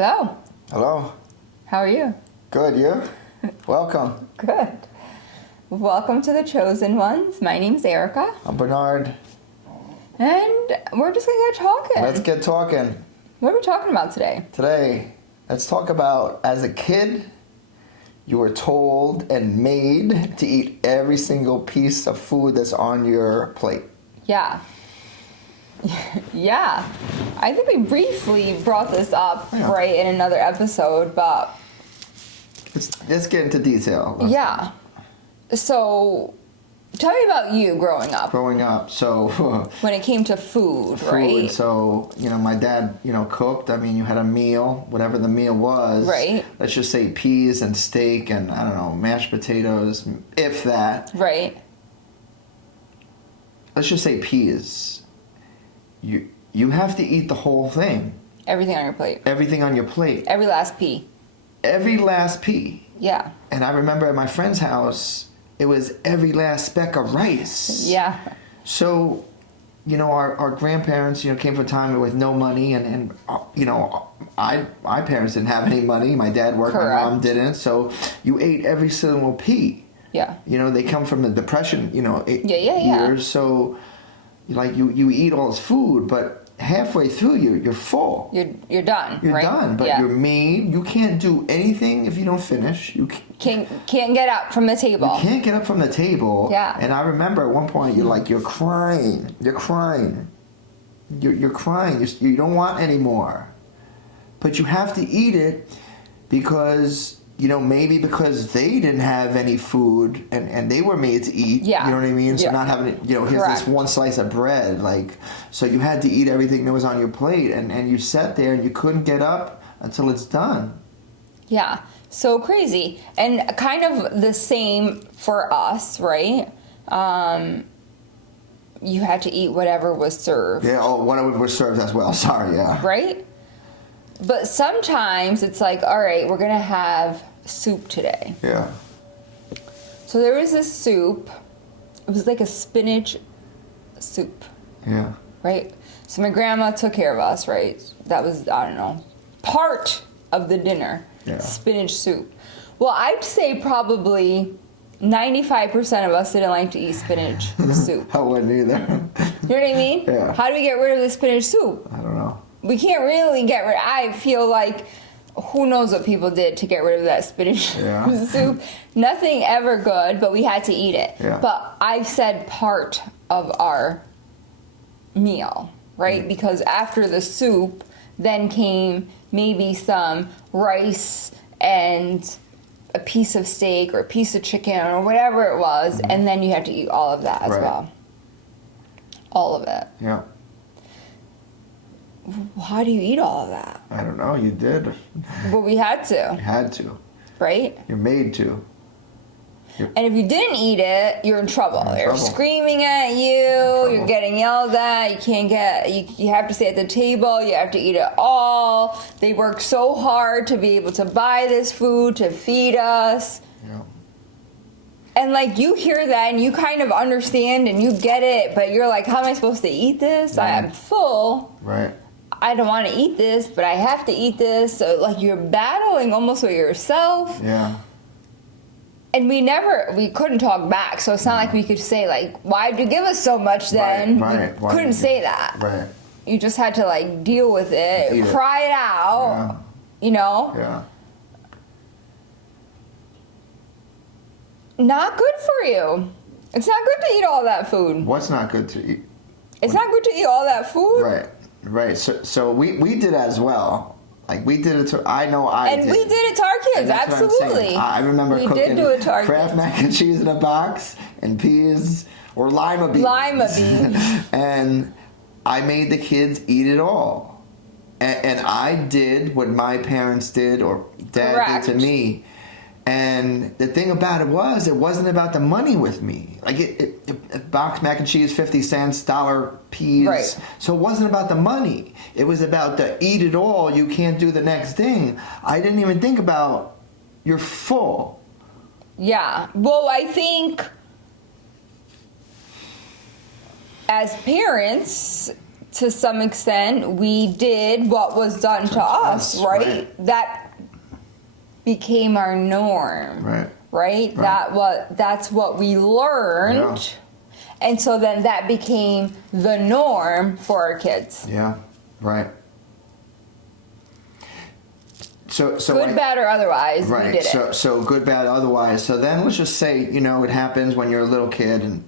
Hello. Hello. How are you? Good, you? Welcome. Good. Welcome to the Chosen Ones. My name's Erica. I'm Bernard. And we're just going to get talking. Let's get talking. What are we talking about today? Today, let's talk about, as a kid, you were told and made to eat every single piece of food that's on your plate. Yeah. Yeah. I think we briefly brought this up, right, in another episode, but... Let's get into detail. Yeah. So, tell me about you growing up. Growing up, so... when it came to food, right? So, my dad, cooked. I mean, you had a meal, whatever the meal was. Right. Let's just say peas and steak and, I don't know, mashed potatoes, if that. Right. Let's just say peas. You have to eat the whole thing. Everything on your plate. Everything on your plate. Every last pea. Every last pea. Yeah. And I remember at my friend's house, it was every last speck of rice. Yeah. So, our grandparents, came from a time with no money, and my parents didn't have any money. My dad worked, Correct. My mom didn't. So you ate every single pea. Yeah. They come from the Depression, Yeah. years. So, you eat all this food, but halfway through you're full. You're done. You're right? done, but you're made. You can't do anything if you don't finish. You can't get up from the table. You can't get up from the table. Yeah. And I remember at one point you're crying. You're crying. You're crying. You don't want any more, but you have to eat it because. Maybe because they didn't have any food and they were made to eat. Yeah. You know what I mean? So Yeah. not having, here's Correct. this one slice of bread. So you had to eat everything that was on your plate. And you sat there and you couldn't get up until it's done. Yeah. So crazy. And kind of the same for us, right? You had to eat whatever was served. Yeah, whatever was served as well. Sorry, yeah. Right? But sometimes it's like, all right, we're going to have soup today. Yeah. So there was this soup. It was like a spinach soup. Yeah. Right? So my grandma took care of us, right? That was, I don't know, part of the dinner. Yeah. Spinach soup. Well, I'd say probably 95% of us didn't like to eat spinach soup. I wouldn't either. You know what I mean? Yeah. How do we get rid of the spinach soup? I don't know. We can't really get rid. I feel like who knows what people did to get rid of that spinach soup. Nothing ever good, but we had to eat it. Yeah. But I said part of our meal, right? Because after the soup, then came maybe some rice and a piece of steak or a piece of chicken or whatever it was, and then you have to eat all of that as well. All of it. Yeah. How do you eat all of that? I don't know. You did. Well, we had to. You had to. Right? You're made to. And if you didn't eat it, you're in trouble. You're in They're trouble. screaming at you. You're getting yelled at. You can't get. You have to stay at the table. You have to eat it all. They work so hard to be able to buy this food to feed us. Yeah. And you hear that and you kind of understand and you get it, but you're like, how am I supposed to eat this? I am full. Right. I don't want to eat this, but I have to eat this. So you're battling almost with yourself. Yeah. And we couldn't talk back. So it's not like we could say why'd you give us so much then? Right. We couldn't say that. Right. You just had to deal with it, Eat it. cry it out, Yeah. Not good for you. It's not good to eat all that food. What's not good to eat? It's not good to eat all that food. Right. So we did as well. We did it to. I know I And did. we did it to our kids. That's what I'm saying. Absolutely. I remember we cooking did do it to our Kraft kids. mac and cheese in a box and peas or lima beans. Lima beans. And I made the kids eat it all. And I did what my parents did or Dad Correct. did to me. And the thing about it wasn't about the money with me. Box mac and cheese, 50 cents, dollar peas. Right. So it wasn't about the money. It was about the eat it all, you can't do the next thing. I didn't even think about you're full. Yeah. Well, I think as parents, to some extent, we did what was done to us, right? That became our norm, right? That's what we learned, and so then that became the norm for our kids. Yeah, right. So good, bad, or otherwise, right. we did it. So good, bad, otherwise. So then let's just say, it happens when you're a little kid, and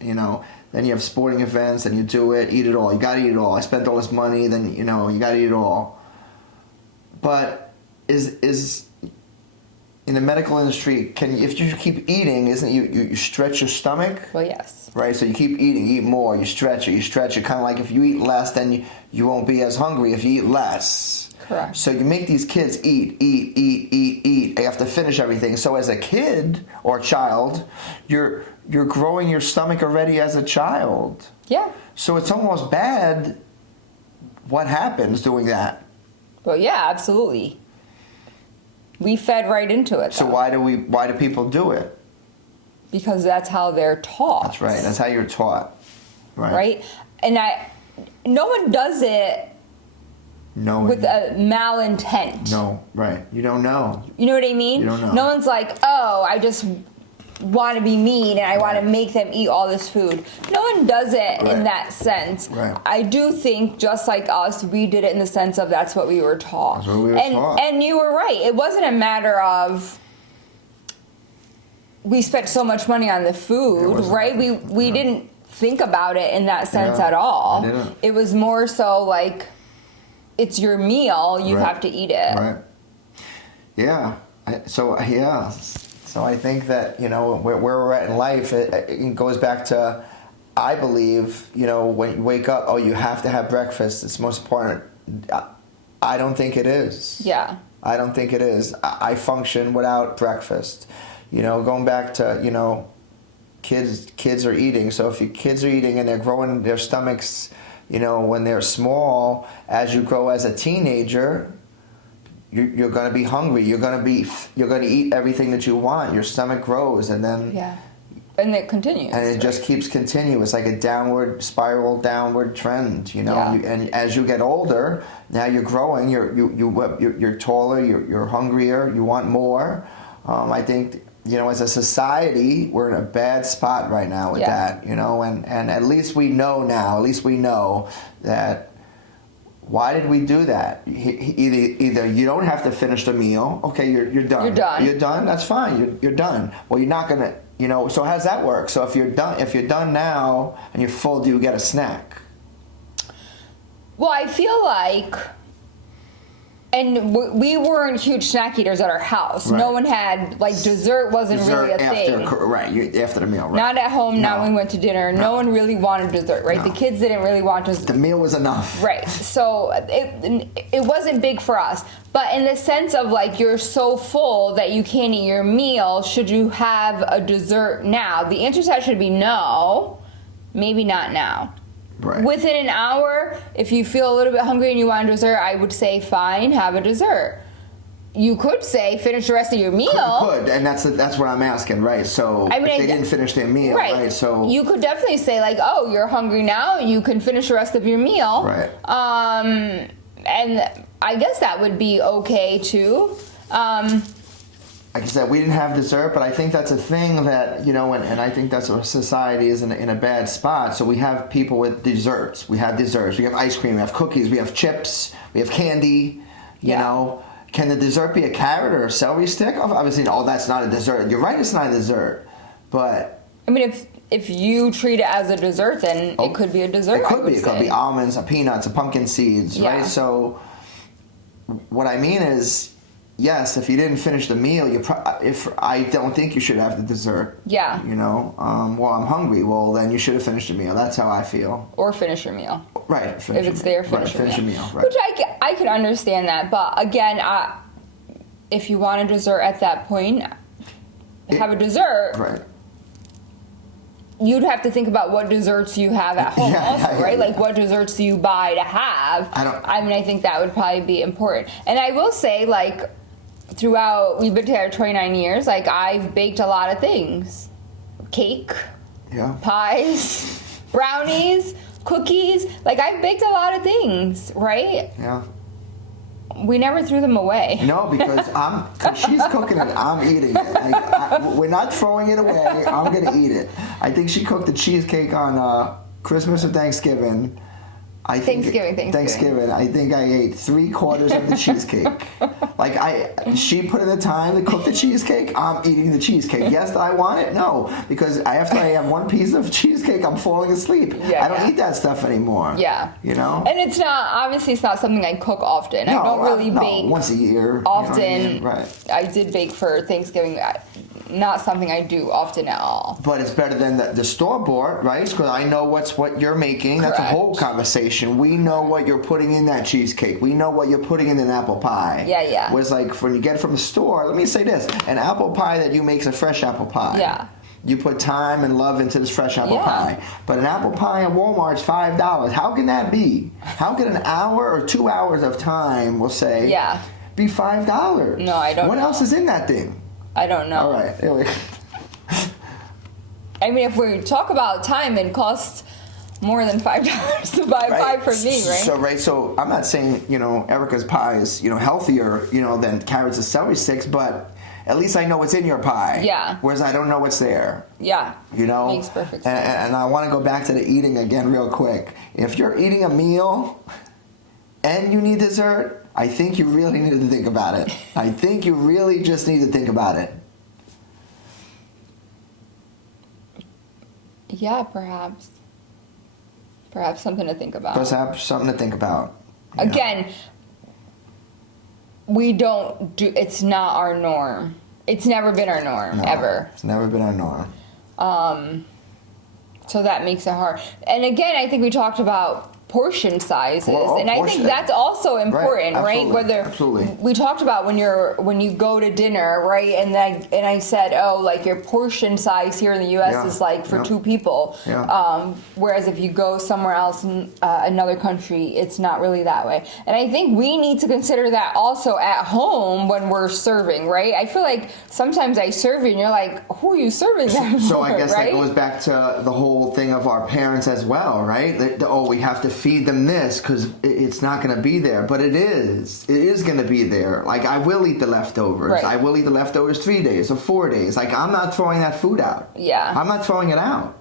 then you have sporting events, and you do it, eat it all. You gotta eat it all. I spent all this money, then you gotta eat it all. But is in the medical industry, if you keep eating, isn't you stretch your stomach? Well, yes. Right, so you keep eating, eat more, you stretch it. Kind of like if you eat less, then you won't be as hungry if you eat less. Correct. So you make these kids eat. You have to finish everything. So as a kid or a child, you're growing your stomach already as a child. Yeah. So it's almost bad what happens doing that. Well, yeah, absolutely. We fed right into it. So why do people do it? Because that's how they're taught. That's right. That's how you're taught. Right? And no one does it with a malintent. No, right. You don't know. You know what I mean? You don't know. No one's like, oh, I just want to be mean and I want to make them eat all this food. No one does it in that sense. Right. I do think, just like us, we did it in the sense of that's what we were taught. That's what we were taught. And you were right. It wasn't a matter of we spent so much money on the food, right? We didn't think about it in that sense at all. It was more so like, it's your meal, you have to eat it. Right. Yeah. So I think that, where we're at in life, it goes back to, I believe, when you wake up, you have to have breakfast. It's most important. I don't think it is. Yeah. I don't think it is. I function without breakfast. Going back to, kids are eating. So if your kids are eating and they're growing their stomachs, when they're small, as you grow as a teenager, you're going to be hungry. You're going to eat everything that you want. Your stomach grows, and then and it continues. And it just keeps continuing. It's like a downward trend. And as you get older, now you're growing. You're taller. You're hungrier. You want more. I think. As a society, we're in a bad spot right now with that, and at least we know now, that why did we do that? Either you don't have to finish the meal, okay, you're done. You're done, that's fine, you're done. Well, you're not going to, so how does that work? So if you're done now and you're full, do you get a snack? Well, I feel like... And we weren't huge snack eaters at our house. Right. No one had, dessert wasn't really a thing. Right, after the meal, right. Not at home, not when we went to dinner. No one really wanted dessert, right? No. The kids didn't really want dessert. The meal was enough. Right, so it wasn't big for us. But in the sense of, you're so full that you can't eat your meal, should you have a dessert now? The answer to that should be no, maybe not now. Right. Within an hour, if you feel a little bit hungry and you want a dessert, I would say fine, have a dessert. You could say finish the rest of your meal. Could, and that's what I'm asking, right? So if they didn't finish their meal, right? So you could definitely say you're hungry now, you can finish the rest of your meal. Right. And I guess that would be okay too. Like I said, we didn't have dessert, but I think that's a thing that, and I think that's what society is in a bad spot. So we have people with desserts. We have ice cream, we have cookies, we have chips, we have candy, you know. Can the dessert be a carrot or a celery stick? Obviously, that's not a dessert. You're right, it's not a dessert. But... I mean, if you treat it as a dessert, then it could be a dessert. It could be almonds, peanuts, pumpkin seeds, right? So what I mean is... Yes, if you didn't finish the meal, I don't think you should have the dessert. Yeah. Well, I'm hungry. Well, then you should have finished the meal. That's how I feel. Or finish your meal. Right. If it's there, finish your meal. Right. Which I could understand that, but again, if you want a dessert at that point, have a dessert. Right. You'd have to think about what desserts you have at home right? What desserts do you buy to have? I think that would probably be important. And I will say, throughout, we've been together 29 years, I've baked a lot of things. Cake, pies, brownies, cookies. Like, I've baked a lot of things, right? Yeah. We never threw them away. No, because she's cooking it, I'm eating it. Like, we're not throwing it away. I'm gonna eat it. I think she cooked the cheesecake on Christmas or Thanksgiving. Thanksgiving. I think I ate 3/4 of the cheesecake. Like she put in the time to cook the cheesecake. I'm eating the cheesecake. Yes, do I want it? No, because after I have one piece of cheesecake, I'm falling asleep. I don't eat that stuff anymore. Yeah, you know. And it's not something I cook often. No, I don't really bake once a year. Often, you know what I mean? Right? I did bake for Thanksgiving. Not something I do often at all. But it's better than the store-bought, right? Because I know what you're making. Correct. That's a whole conversation. We know what you're putting in that cheesecake. We know what you're putting in an apple pie. Yeah. Whereas, like, when you get it from the store, let me say this. An apple pie that you make is a fresh apple pie. Yeah. You put time and love into this fresh apple pie. But an apple pie at Walmart's $5. How can that be? How can an hour or 2 hours of time, we'll say, be $5? No, I don't know. What else is in that thing? I don't know. All right. Anyway. I mean, if we talk about time, it costs more than $5 to buy a pie for me, right? So I'm not saying, Erica's pie is, healthier, than carrots and celery sticks, but at least I know what's in your pie. Yeah. Whereas I don't know what's there. Yeah. Makes perfect sense. And I want to go back to the eating again real quick. If you're eating a meal and you need dessert, I think you really need to think about it. I think you really just need to think about it. Yeah, perhaps. Perhaps something to think about. Perhaps something to think about. Again, it's not our norm. It's never been our norm, ever. It's never been our norm. So that makes it hard. And again, I think we talked about portion sizes, and I think that's also important, right? Absolutely. We talked about when you go to dinner, right? And I said, like your portion size here in the U.S. is like for two people, whereas if you go somewhere else in another country, it's not really that way. And I think we need to consider that also at home when we're serving, right? I feel like sometimes I serve you, and you're like, who are you serving that for? So I guess that goes back to the whole thing of our parents as well, right? We have to feed them this because it's not going to be there, but it is going to be there. Like, I will eat the leftovers. I will eat the leftovers 3 days or 4 days. Like, I'm not throwing that food out. I'm not throwing it out.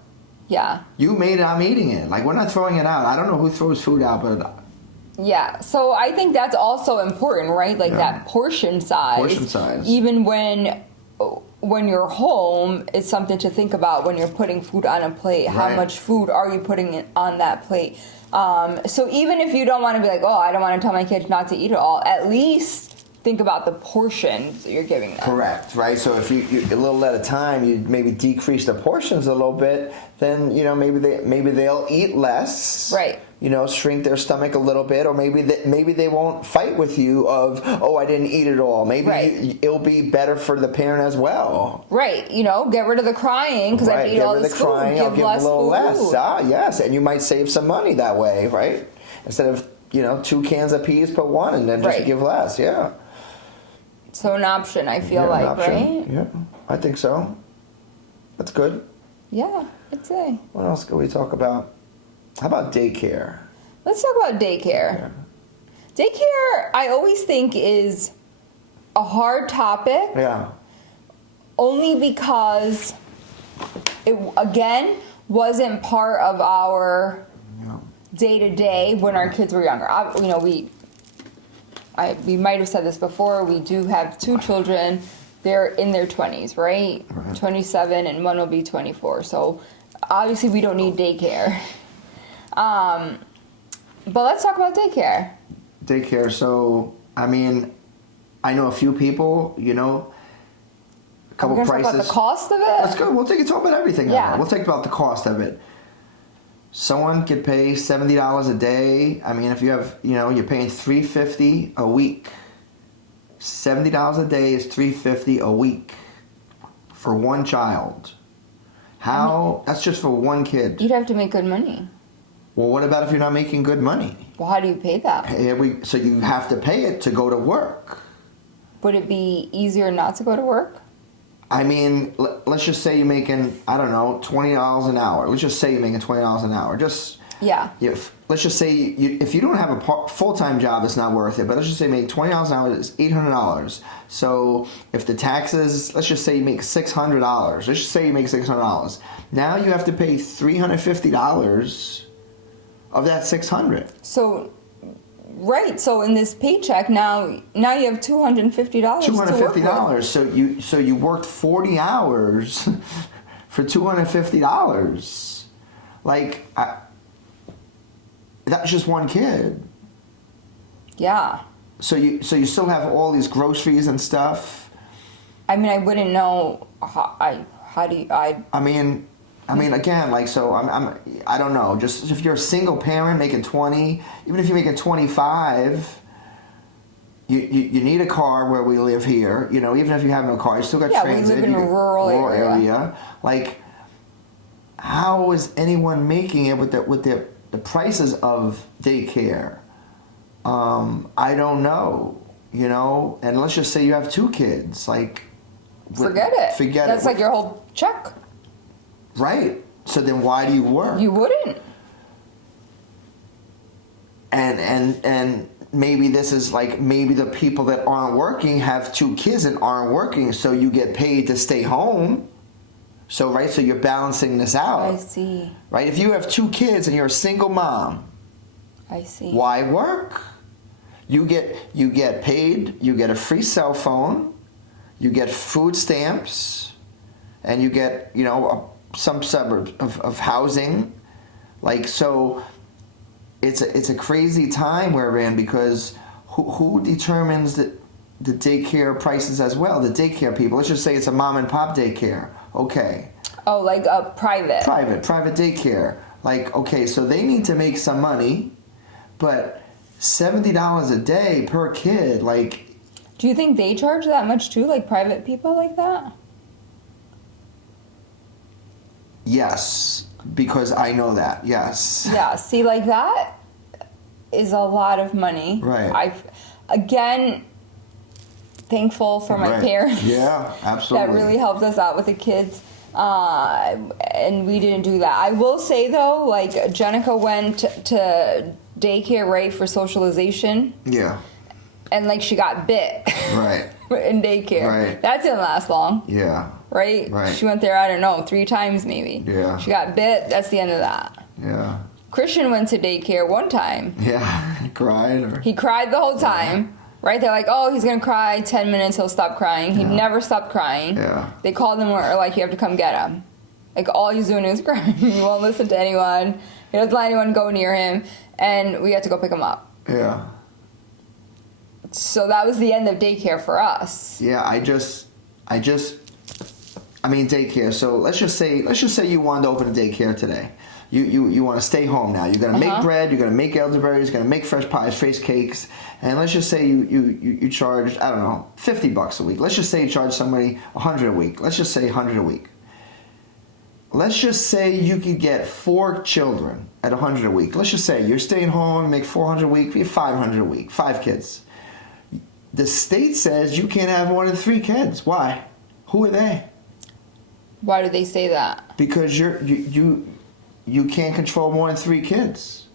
You made it, I'm eating it. Like, we're not throwing it out. I don't know who throws food out, but so I think that's also important, right? Like that portion size. Even when you're home, it's something to think about when you're putting food on a plate. How much food are you putting on that plate? So even if you don't want to be like, I don't want to tell my kids not to eat it all, at least think about the portions that you're giving them. Correct, right? So if you a little at a time, you maybe decrease the portions a little bit, then maybe they'll eat less. Right. Shrink their stomach a little bit, or maybe they won't fight with you of, I didn't eat it all. Maybe it'll be better for the parent as well. Right. Get rid of the crying because I ate all this food. Crying, I'll give them a little less. Yes, and you might save some money that way, right? Instead of 2 cans of peas, put 1, and then just give less. Yeah. So an option, I feel like, right? Yeah, I think so. That's good. Yeah, I'd say. What else can we talk about? How about daycare? Let's talk about daycare. Daycare, I always think, is a hard topic. Yeah. Only because it, again, wasn't part of our day-to-day when our kids were younger. We might have said this before. We do have 2 children. They're in their 20s, right? 27, and one will be 24. So obviously we don't need daycare. But let's talk about daycare. Daycare. So, I mean, I know a few people, a couple prices. Talk about the cost of it? Let's go. We'll talk about everything. Yeah. We'll talk about the cost of it. Someone could pay $70 a day. I mean, if you have, you're paying $350 a week. $70 a day is $350 a week for one child. That's just for one kid. You'd have to make good money. Well, what about if you're not making good money? Well, how do you pay that? So you have to pay it to go to work. Would it be easier not to go to work? I mean, let's just say you're making, I don't know, $20 an hour. Let's just say you're making $20 an hour. Just Yeah. If let's just say if you don't have a full-time job, it's not worth it. But let's just say make $20 an hour is $800. So if the taxes, let's just say you make $600. Let's just say you make $600. Now you have to pay $350 of that $600. So, right. So in this paycheck now you have $250. $250. So you worked 40 hours for $250. Like that's just one kid. Yeah. So you still have all these groceries and stuff. I mean, I wouldn't know how do you I mean, again, like, so I don't know. Just if you're a single parent making 20, even if you're making 25, you need a car where we live here. You know, even if you have no car, you still got transit. We live in a rural area. Like, how is anyone making it with the prices of daycare? I don't know. You know, and let's just say you have 2 kids. Like, forget it. That's like your whole check. Right. So then why do you work? You wouldn't. And maybe this is like, maybe the people that aren't working have 2 kids and aren't working, so you get paid to stay home. So, right, so you're balancing this out. I see. Right? If you have 2 kids and you're a single mom, I see. why work? You get paid, you get a free cell phone, you get food stamps, and you get, you know, some suburb of housing. Like, so it's a crazy time we're in, because who determines the daycare prices as well? The daycare people. Let's just say it's a mom and pop daycare. Okay. Oh, like a private daycare. Like, okay, so they need to make some money, but $70 a day per kid, like. Do you think they charge that much too, like private people like that? Yes, because I know that. Yes. Yeah. See, like that is a lot of money. Right. Again, thankful for my parents. Yeah, absolutely. That really helped us out with the kids. And we didn't do that. I will say though, like Jenica went to daycare, right, for socialization. Yeah. And like she got bit. Right. In daycare. Right. That didn't last long. Yeah. Right? Right. She went there, I don't know, 3 times maybe. Yeah. She got bit. That's the end of that. Yeah. Christian went to daycare one time. Yeah. He cried. He cried the whole time. Right? They're like, oh, he's going to cry 10 minutes, he'll stop crying. He never stopped crying. Yeah. They called him, or like, you have to come get him. Like, all he's doing is crying. He won't listen to anyone. He doesn't let anyone go near him. And we had to go pick him up. Yeah. So that was the end of daycare for us. Yeah, I mean daycare. So let's just say you wanted to open a daycare today. You want to stay home now. You're gonna make bread. You're gonna make elderberries. You're gonna make fresh pies, fresh cakes. And let's just say you charge, I don't know, $50 a week. Let's just say you charge somebody $100 a week. Let's just say $100 a week. Let's just say you could get 4 children at $100 a week. Let's just say you're staying home, you make $400 a week, you have $500 a week, 5 kids. The state says you can't have more than 3 kids. Why? Who are they? Why do they say that? Because you can't control more than 3 kids.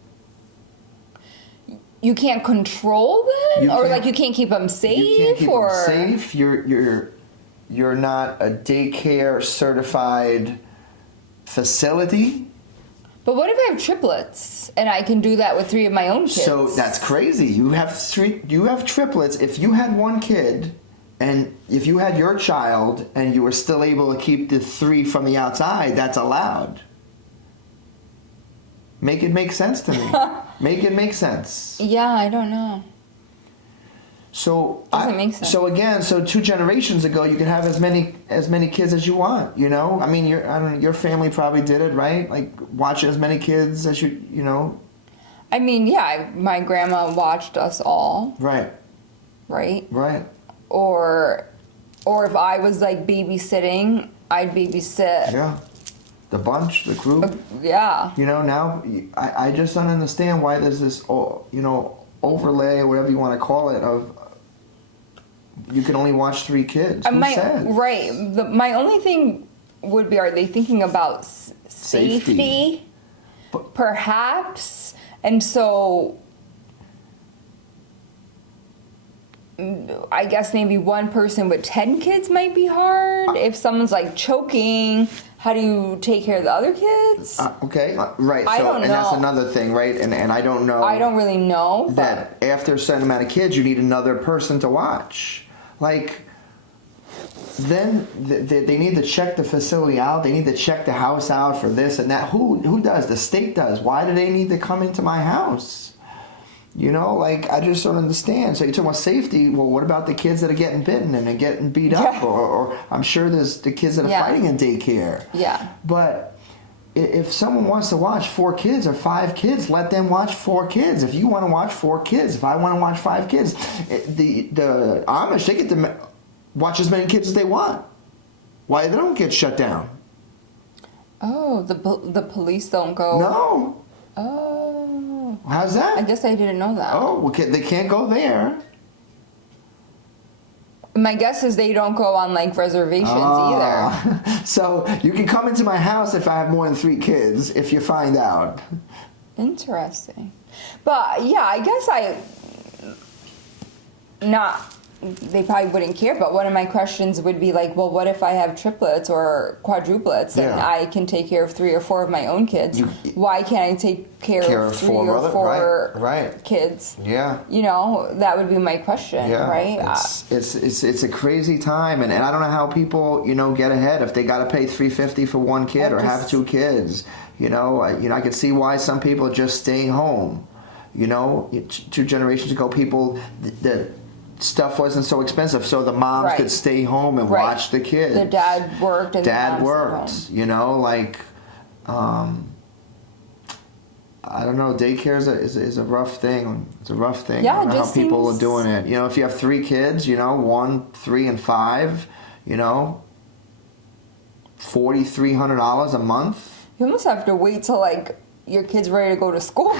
You can't control them, or like you can't keep them safe, you can't keep them safe. You're not a daycare certified facility. But what if I have triplets and I can do that with 3 of my own kids? So that's crazy. You have triplets. If you had 1 kid, and if you had your child and you were still able to keep the 3 from the outside, that's allowed. Make it make sense to me. Make it make sense. Yeah, I don't know. So doesn't make sense. So again, 2 generations ago, you could have as many kids as you want. You know, I mean, your family probably did it, right? Like watch as many kids as you know. I mean, yeah, my grandma watched us all. Right. Right. Right. Or if I was like babysitting, I'd babysit. Yeah. The bunch, the group. Yeah. You know, now I just don't understand why there's this, overlay or whatever you want to call it of you can only watch 3 kids. Who said? Right. My only thing would be, are they thinking about safety? perhaps. And so I guess maybe one person with 10 kids might be hard. If someone's like choking, how do you take care of the other kids? Okay, right. I don't and that's know. another thing, right? And I don't know. I don't really know. That after a certain amount of kids, you need another person to watch. Like, then they need to check the facility out. They need to check the house out for this and that. Who does? The state does. Why do they need to come into my house? You know, like, I just don't understand. So you're talking about safety. Well, what about the kids that are getting bitten and are getting beat up? Yeah. Or I'm sure there's the kids that are fighting in daycare. Yeah. But if someone wants to watch 4 kids or 5 kids, let them watch 4 kids. If you want to watch 4 kids, if I want to watch 5 kids, the Amish, they get to watch as many kids as they want. Why they don't get shut down? Oh, the police don't go. No. Oh. How's that? I guess I didn't know that. Oh, well, they can't go there. My guess is they don't go on like reservations either. So you can come into my house if I have more than 3 kids, if you find out. Interesting. But yeah, I guess they probably wouldn't care, but one of my questions would be like, well, what if I have triplets or quadruplets and I can take care of 3 or 4 of my own kids? Why can't I take care of 3 or 4 kids? Yeah. You know, that would be my question, right? It's a crazy time, and I don't know how people, you know, get ahead if they got to pay $350 for 1 kid or have 2 kids. You know, I can see why some people are just staying home. You know, 2 generations ago, people the stuff wasn't so expensive, so the moms could stay home and watch the kids. The dad worked and dad the moms worked. stayed home. You know, like, I don't know. Daycare is a rough thing. It's a rough thing. Yeah, I don't know how people are doing it. You know, if you have 3 kids, you know, 1, 3, and 5, you know, $4,300 a month. You almost have to wait till like your kid's ready to go to school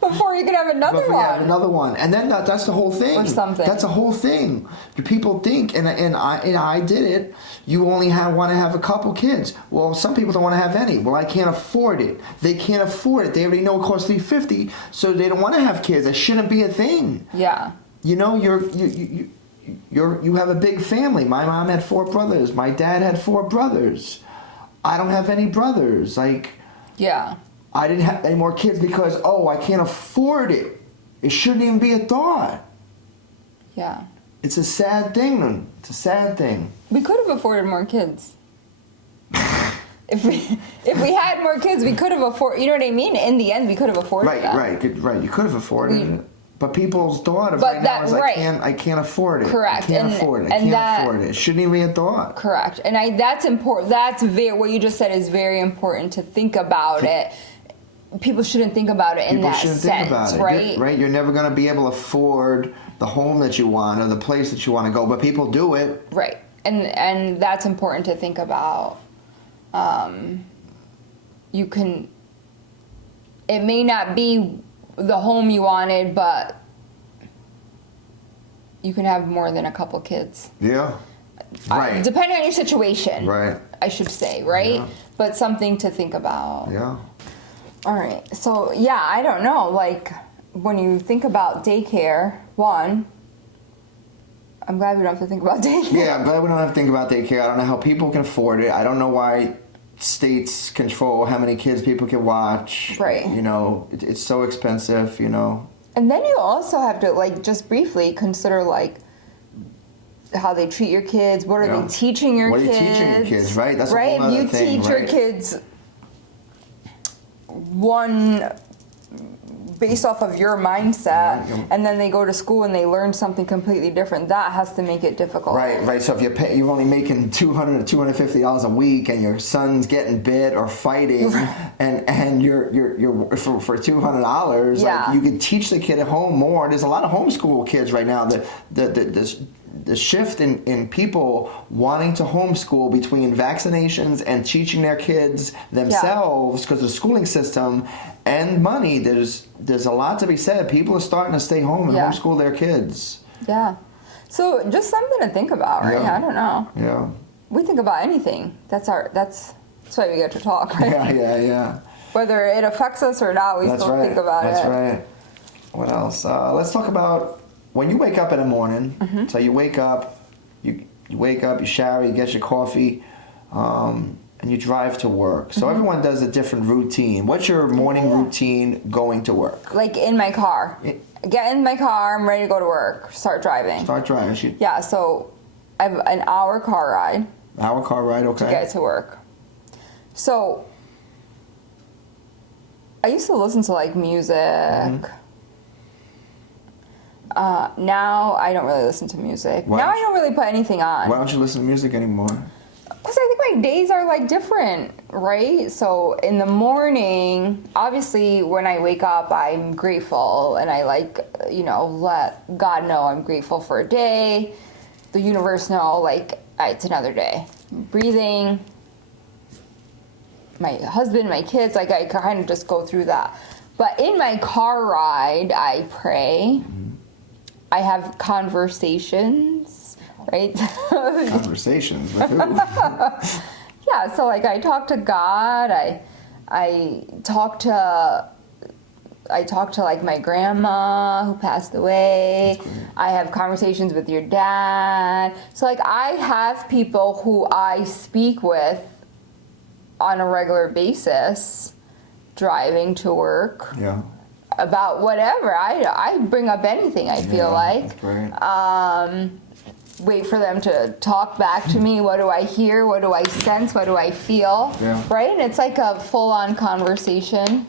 before you can have another one. Yeah, another one, and then that's the whole thing. Or something. That's the whole thing. People think, and I did it. You only want to have a couple kids. Well, some people don't want to have any. Well, I can't afford it. They can't afford it. They already know it costs $350, so they don't want to have kids. It shouldn't be a thing. Yeah. You know, you have a big family. My mom had 4 brothers. My dad had 4 brothers. I don't have any brothers. Like, yeah. I didn't have any more kids because, I can't afford it. It shouldn't even be a thought. Yeah. It's a sad thing. It's a sad thing. We could have afforded more kids. If we had more kids, we could have afforded. You know what I mean? In the end, we could have afforded that. Right. You could have afforded it. But people's thought of right now is I can't afford it. Correct. I can't afford it. I can't afford it. It shouldn't even be a thought. Correct. And that's important. That's what you just said is very important to think about it. People shouldn't think about it in that sense, think about it, right? Right. You're never going to be able to afford the home that you want or the place that you want to go, but people do it. Right. And that's important to think about. It may not be the home you wanted, but you can have more than a couple kids. Yeah. Right. Depending on your situation. Right. I should say, right? Yeah. But something to think about. Yeah. All right. So, yeah, I don't know. Like, when you think about daycare, I'm glad we don't have to think about daycare. Yeah, I'm glad we don't have to think about daycare. I don't know how people can afford it. I don't know why states control how many kids people can watch. Right. You know, it's so expensive, you know. And then you also have to, like, just briefly consider, like, how they treat your kids. What are they teaching your kids? What are you teaching your kids, right? That's right? a whole other If you thing, teach your kids one based off of your mindset, and then they go to school and they learn something completely different, that has to make it difficult. Right. So if you're only making $200 to $250 a week, and your son's getting bit or fighting, and you're for $200, like, you can teach the kid at home more. There's a lot of homeschool kids right now. The shift in people wanting to homeschool between vaccinations and teaching their kids themselves because of the schooling system and money, there's a lot to be said. People are starting to stay home and homeschool their kids. Yeah. So just something to think about, right? Yeah. I don't know. Yeah. We think about anything. That's why we get to talk, right? Yeah. Whether it affects us or not, we That's still right. think about That's it. right. What else? Let's talk about when you wake up in the morning. Mm-hmm. So you wake up, you wake up, you shower, you get your coffee, and you drive to work. So everyone does a different routine. What's your morning routine going to work? Like in my car. Get in my car, I'm ready to go to work. Start driving. Start driving. Yeah, so I have an hour car ride Hour car ride, okay. to get to work. So I used to listen to like music. Now I don't really listen to music. Why now don't I don't really put anything on. Why don't you listen to music anymore? Because I think my days are like different, right? So in the morning, obviously when I wake up, I'm grateful and I like, let God know I'm grateful for a day. The universe know like it's another day. Breathing, my husband, my kids, like I kind of just go through that. But in my car ride, I pray. I have conversations, right? Conversations with who? Yeah, so like I talk to God, I talk to like my grandma who passed away. I have conversations with your dad. So like I have people who I speak with on a regular basis driving to work Yeah. about whatever. I bring up anything I feel like. That's great. Wait for them to talk back to me. What do I hear? What do I sense? What do I feel? Yeah. Right? And it's like a full-on conversation.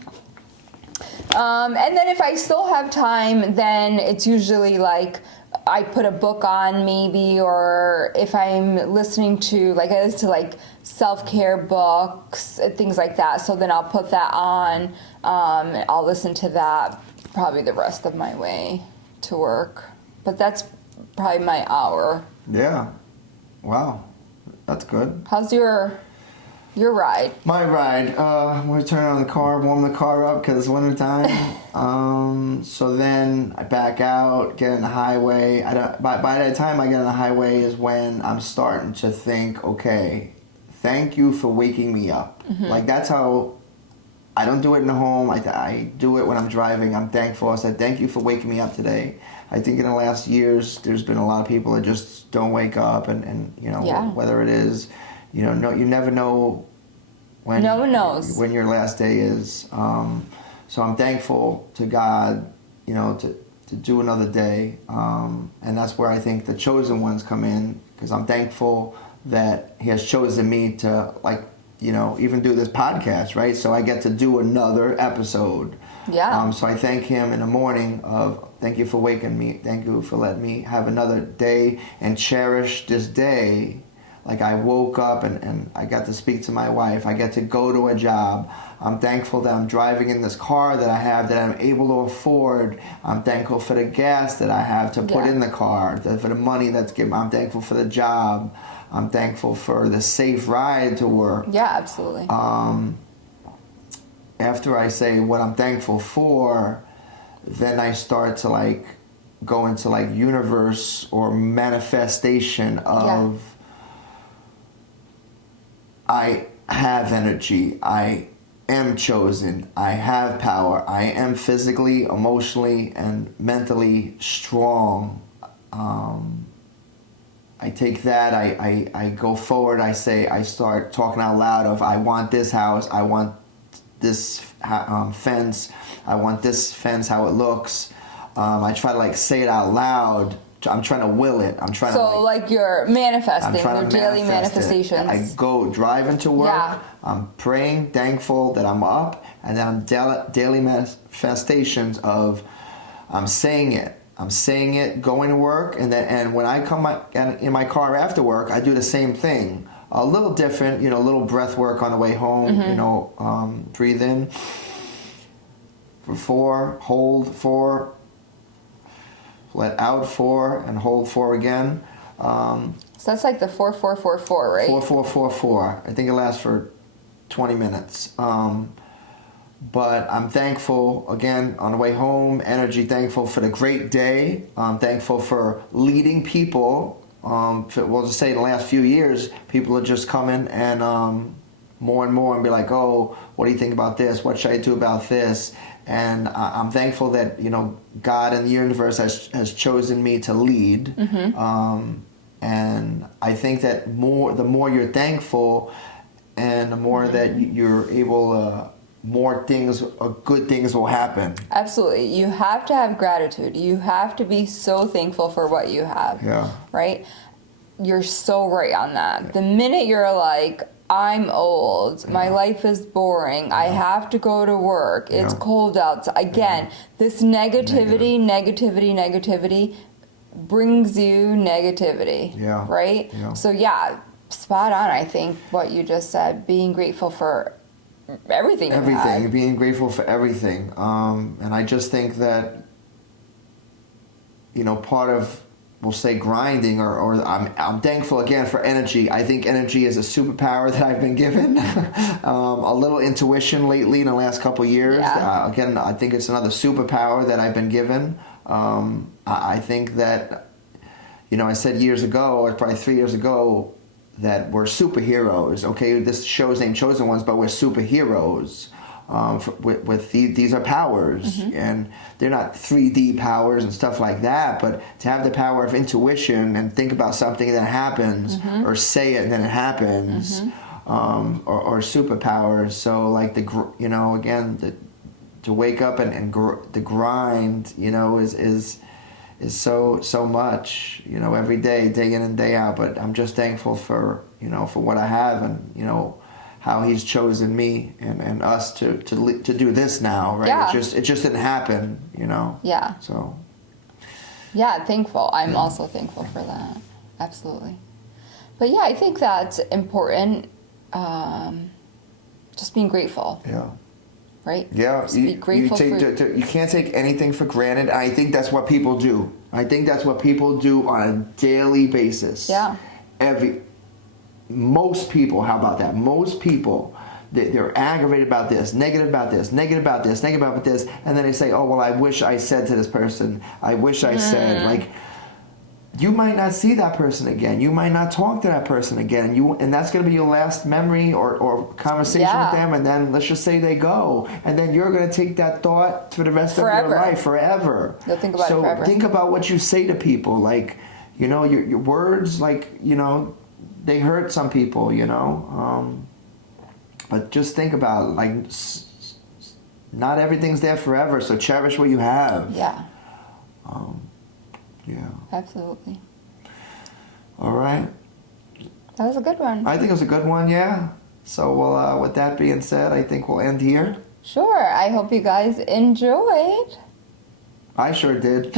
And then if I still have time, then it's usually like I put a book on maybe, or if I'm listening to, like I listen to like self-care books and things like that. So then I'll put that on. I'll listen to that probably the rest of my way to work. But that's probably my hour. Yeah. Wow. That's good. How's your ride? My ride. I'm going to turn on the car, warm the car up because it's winter time. So then I back out, get in the highway. By the time I get on the highway is when I'm starting to think, okay, thank you for waking me up. Like that's how I don't do it in the home. I do it when I'm driving. I'm thankful. I said, thank you for waking me up today. I think in the last years, there's been a lot of people that just don't wake up, and whether it is, you never know when. No one knows when your last day is. So I'm thankful to God, to do another day, and that's where I think the chosen ones come in, because I'm thankful that He has chosen me to even do this podcast, right? So I get to do another episode. Yeah. So I thank Him in the morning of, thank you for waking me. Thank you for letting me have another day and cherish this day. Like I woke up and I got to speak to my wife. I get to go to a job. I'm thankful that I'm driving in this car that I have that I'm able to afford. I'm thankful for the gas that I have to put in the car, for the money that's given. I'm thankful for the job. I'm thankful for the safe ride to work. Yeah, absolutely. After I say what I'm thankful for, then I start to go into universe or manifestation of I have energy, I am chosen, I have power, I am physically, emotionally, and mentally strong. I take that, I go forward, I start talking out loud of I want this house, I want this fence, I want this fence how it looks. I try to say it out loud. I'm trying to will it. I'm trying to you're manifesting your daily manifest manifestations. I go driving to work. Yeah. I'm praying, thankful that I'm up, and then I'm daily manifestations of I'm saying it. I'm saying it, going to work, and when I come in my car after work, I do the same thing. A little different, a little breath work on the way home. Breathe in for 4, hold 4, let out 4, and hold 4 again. So that's like the 4-4-4-4, right? 4-4-4-4. I think it lasts for 20 minutes. But I'm thankful, again, on the way home, energy, thankful for the great day. I'm thankful for leading people. We'll just say in the last few years, people are just coming and more and more and be like, oh, what do you think about this? What should I do about this? And I'm thankful that, you know, God and the universe has chosen me to lead. And I think that the more you're thankful and the more that you're able, more things, good things will happen. Absolutely. You have to have gratitude. You have to be so thankful for what you have. Yeah. Right? You're so right on that. The minute you're like, I'm old, my life is boring, I have to go to work, it's cold outside. Again, this negativity brings you negativity. Yeah. Right? Yeah. So yeah, spot on, I think, what you just said. Being grateful for everything. Everything, being grateful for everything. And I just think that, you know, part of, we'll say, grinding, or I'm thankful again for energy. I think energy is a superpower that I've been given. A little intuition lately in the last couple of years. Yeah. Again, I think it's another superpower that I've been given. I think that, you know, I said years ago, or probably 3 years ago, that we're superheroes. Okay, this show's named Chosen Ones, but we're superheroes. These are powers, and they're not 3D powers and stuff like that, but to have the power of intuition and think about something that happens, or say it and then it happens, or superpowers. So like to wake up and the grind, you know, is so much, you know, every day in and day out. But I'm just thankful for, you know, for what I have, and, you know, how he's chosen me and us to do this now, right? Yeah. It just didn't happen, you know. Yeah. So. Yeah, thankful. I'm also thankful for that. Absolutely. But yeah, I think that's important. Just being grateful. Yeah. Right? Yeah. Just be grateful you can't take anything for granted. I think that's what people do. I think that's what people do on a daily basis. Yeah. Most people, how about that? Most people, they're aggravated about this, negative about this, negative about this, negative about this, and then they say, oh, well, I wish I said to this person, I wish I said, like, you might not see that person again. You might not talk to that person again. And that's going to be your last memory or conversation with them, and then let's just say they go. And then you're going to take that thought for the rest of your life, forever. You'll think about it forever. So think about what you say to people. Like, you know, your words, like, you know, they hurt some people, you know. But just think about it. Like, not everything's there forever, so cherish what you have. Yeah. Yeah. Absolutely. All right. That was a good one. I think it was a good one, yeah. So, well, with that being said, I think we'll end here. Sure. I hope you guys enjoyed. I sure did.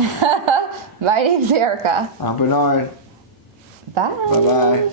My name's Erica. I'm Bernard. Bye. Bye-bye.